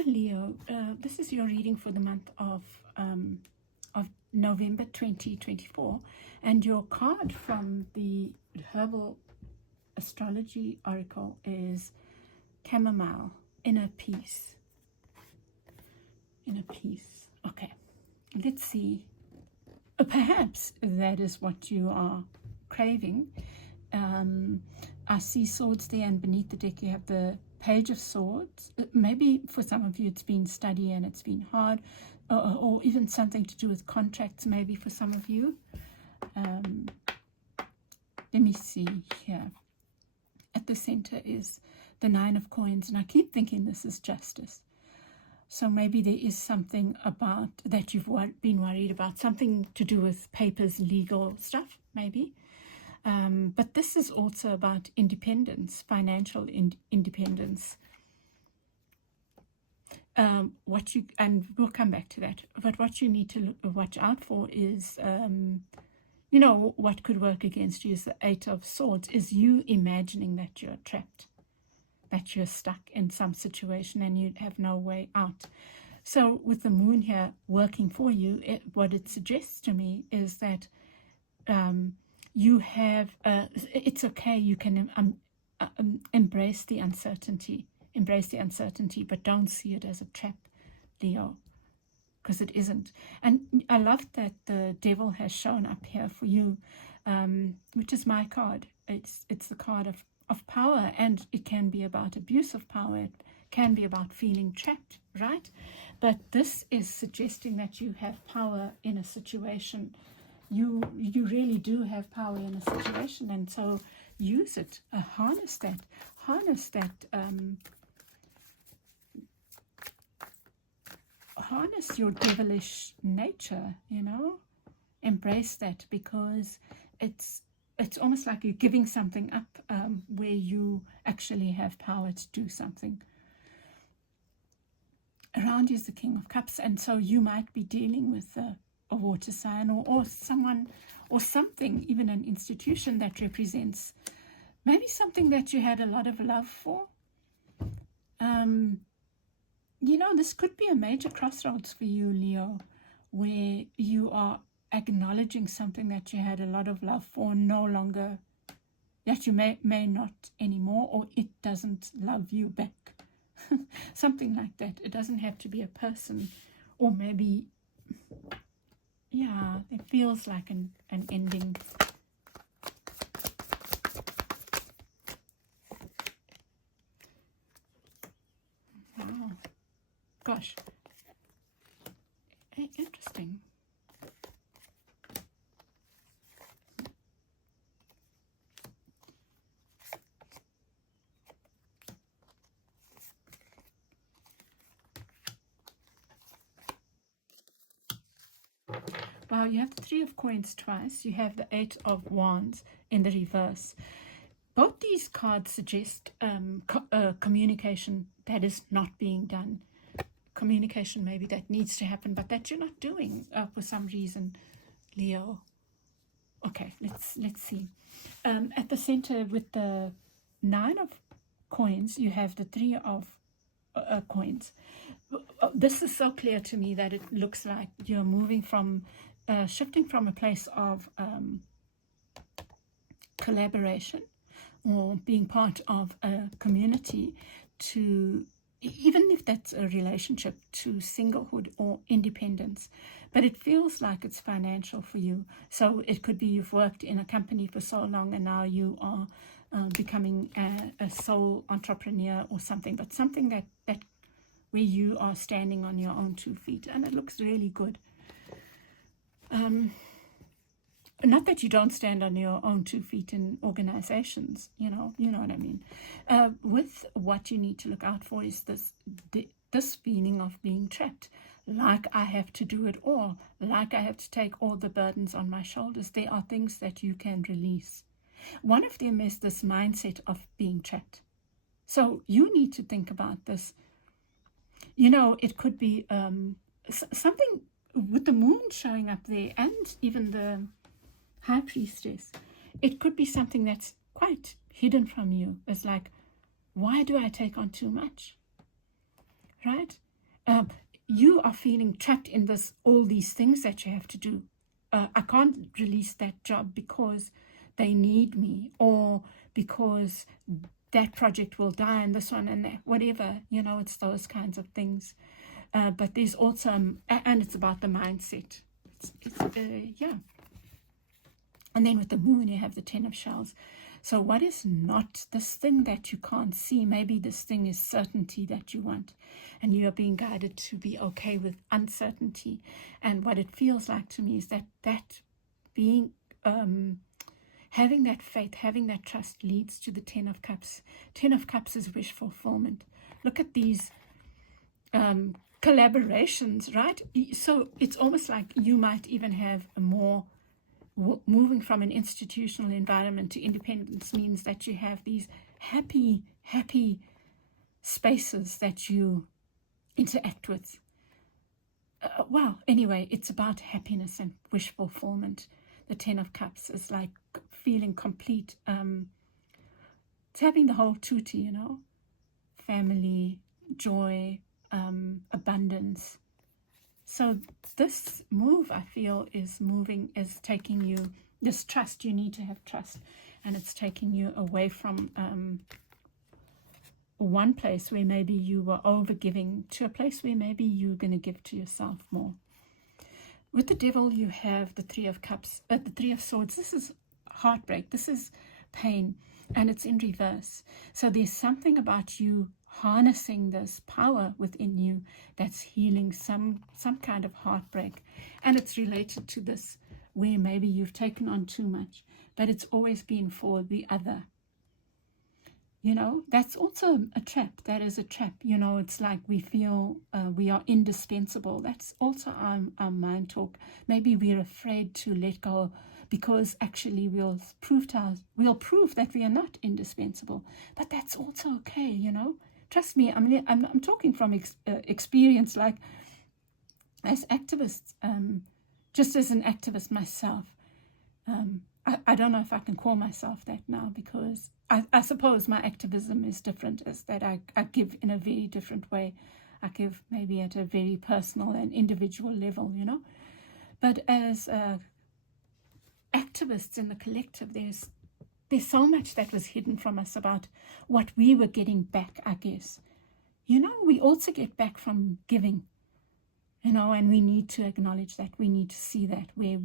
Hi Leo, this is your reading for the month of November 2024, and your card from the Herbal Astrology Oracle is Chamomile, Inner Peace. Inner Peace. Okay, let's see. Perhaps that is what you are craving. I see swords there, and beneath the deck you have the Page of Swords. Maybe for some of you it's been study and it's been hard, or even something to do with contracts, maybe for some of you. Let me see here. At the center is the Nine of Coins, and I keep thinking this is justice. So maybe there is something about that you've been worried about, something to do with papers, legal stuff, maybe. But this is also about independence, financial independence. And we'll come back to that. But what you need to watch out for is, what could work against you is the Eight of Swords, is you imagining that you're trapped, that you're stuck in some situation and you have no way out. So with the moon here working for you, what it suggests to me is that you have, it's okay, you can embrace the uncertainty, but don't see it as a trap, Leo, because it isn't. And I love that the Devil has shown up here for you, which is my card. It's the card of power, and it can be about abuse of power. It can be about feeling trapped, right? But this is suggesting that you have power in a situation. You really do have power in a situation, and so use it. Harness that. Harness your devilish nature. Embrace that, because it's almost like you're giving something up, where you actually have power to do something. Around you is the King of Cups, and so you might be dealing with a water sign or someone or something, even an institution that represents maybe something that you had a lot of love for. This could be a major crossroads for you, Leo, where you are acknowledging something that you had a lot of love for, no longer, that you may not anymore, or it doesn't love you back. Something like that. It doesn't have to be a person, or maybe, yeah, it feels like an ending. Wow. Gosh. Interesting. Wow, you have the Three of Coins twice. You have the Eight of Wands in the reverse. Both these cards suggest communication that is not being done. Communication maybe that needs to happen, but that you're not doing for some reason, Leo. Okay, let's see. At the center with the Nine of Coins, you have the Three of Coins. This is so clear to me that it looks like you're moving from, shifting from a place of collaboration or being part of a community to, even if that's a relationship, to singlehood or independence. But it feels like it's financial for you. So it could be you've worked in a company for so long and now you are becoming a sole entrepreneur or something, but something that where you are standing on your own 2 feet, and it looks really good. Not that you don't stand on your own 2 feet in organizations, you know what I mean. With what you need to look out for is this feeling of being trapped, like I have to do it all, like I have to take all the burdens on my shoulders. There are things that you can release. One of them is this mindset of being trapped. So you need to think about this. It could be something with the moon showing up there, and even the High Priestess. It could be something that's quite hidden from you. It's like, why do I take on too much? Right? You are feeling trapped in all these things that you have to do. I can't release that job because they need me, or because that project will die and this one and that, whatever, it's those kinds of things. But there's also, and it's about the mindset. Yeah. And then with the moon, you have the 10 of shells. So what is not this thing that you can't see? Maybe this thing is certainty that you want, and you are being guided to be okay with uncertainty. And what it feels like to me is that being, having that faith, having that trust leads to the 10 of Cups. 10 of Cups is wish fulfillment. Look at these collaborations, right? So it's almost like you might even have a more, moving from an institutional environment to independence means that you have these happy spaces that you interact with. Well, anyway, it's about happiness and wish fulfillment. The 10 of Cups is like feeling complete. It's having the whole tutti, family, joy, abundance. So this move, I feel, is taking you, this trust, you need to have trust, and it's taking you away from one place where maybe you were over-giving to a place where maybe you're going to give to yourself more. With the Devil, you have the 3 of Cups, the 3 of Swords. This is heartbreak, this is pain, and it's in reverse. So there's something about you harnessing this power within you that's healing some kind of heartbreak, and it's related to this where maybe you've taken on too much, but it's always been for the other. That's also a trap. That is a trap. It's like we feel we are indispensable. That's also our mind talk. Maybe we're afraid to let go because actually we'll prove that we are not indispensable. But that's also okay, Trust me, I'm talking from experience, like as activists, just as an activist myself. I don't know if I can call myself that now, because I suppose my activism is different, is that I give in a very different way. I give maybe at a very personal and individual level, But as activists in the collective, there's so much that was hidden from us about what we were getting back, I guess. We also get back from giving, and we need to acknowledge that. We need to see that where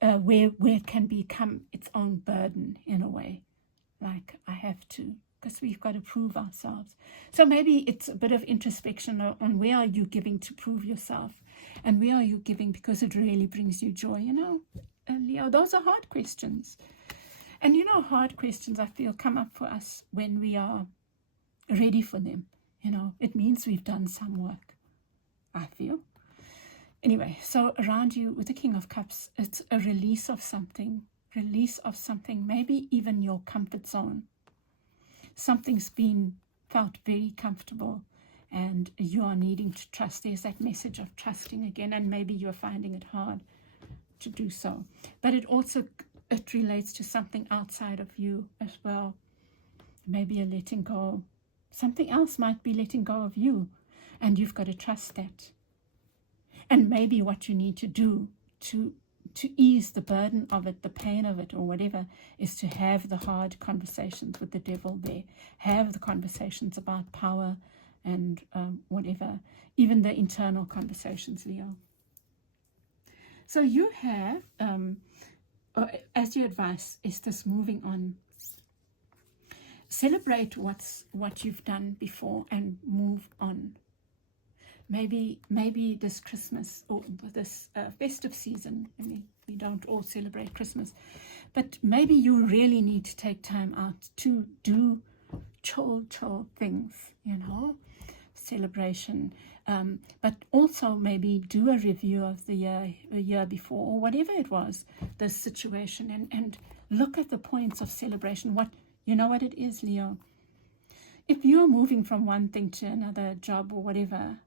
it can become its own burden in a way. Like, I have to, because we've got to prove ourselves. So maybe it's a bit of introspection on where are you giving to prove yourself, and where are you giving because it really brings you joy, Leo, those are hard questions. And hard questions, I feel, come up for us when we are ready for them. It means we've done some work, I feel. Anyway, so around you with the King of Cups, it's a release of something, maybe even your comfort zone. Something's been felt very comfortable and you are needing to trust. There's that message of trusting again, and maybe you're finding it hard to do so. But it relates to something outside of you as well. Maybe a letting go. Something else might be letting go of you, and you've got to trust that. And maybe what you need to do to ease the burden of it, the pain of it, or whatever, is to have the hard conversations with the Devil there. Have the conversations about power and whatever, even the internal conversations, Leo. So you have, as your advice, is this moving on. Celebrate what you've done before and move on. Maybe this Christmas or this festive season, we don't all celebrate Christmas, but maybe you really need to take time out to do chill things, celebration, but also maybe do a review of the year before, or whatever it was, the situation, and look at the points of celebration. What it is, Leo. If you are moving from one thing to another, job or whatever,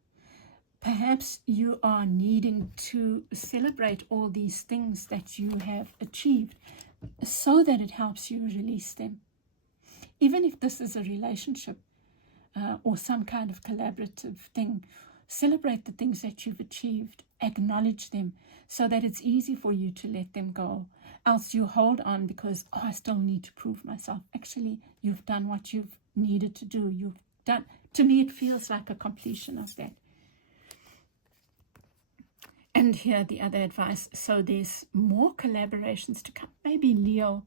perhaps you are needing to celebrate all these things that you have achieved so that it helps you release them. Even if this is a relationship, or some kind of collaborative thing. Celebrate the things that you've achieved, acknowledge them so that it's easy for you to let them go. Else you hold on because, oh, I still need to prove myself. Actually, you've done what you've needed to do. You've done, to me, it feels like a completion of that. And here the other advice. So there's more collaborations to come. Maybe Leo,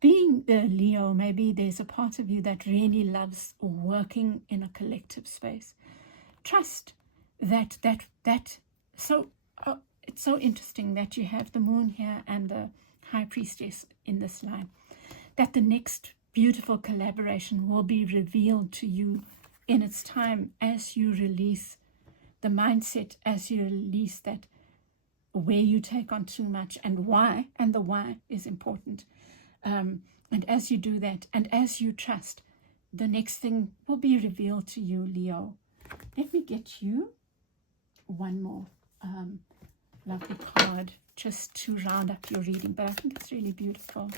being the Leo, maybe there's a part of you that really loves working in a collective space. Trust that so it's so interesting that you have the moon here and the high priestess in this line, that the next beautiful collaboration will be revealed to you in its time as you release the mindset, as you release that where you take on too much and why, and the why is important. And as you do that, and as you trust, the next thing will be revealed to you, Leo. Let me get you one more lovely card just to round up your reading, but I think it's really beautiful.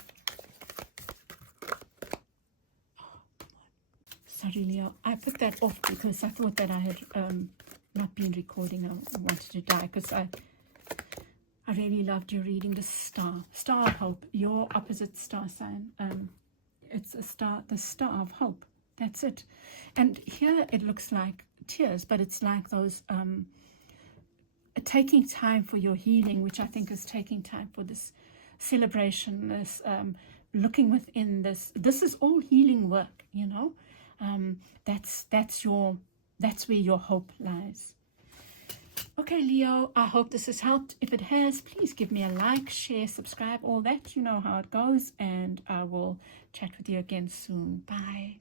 Sorry, Leo, I put that off because I thought that I had not been recording. I wanted to die because I really loved your reading. The star of hope, your opposite star sign. It's a star, the star of hope. That's it. And here it looks like tears, but it's like those taking time for your healing, which I think is taking time for this celebration, this looking within this. This is all healing work, you know. That's where your hope lies. Okay, Leo, I hope this has helped. If it has, please give me a like, share, subscribe, all that. You know how it goes, and I will chat with you again soon. Bye.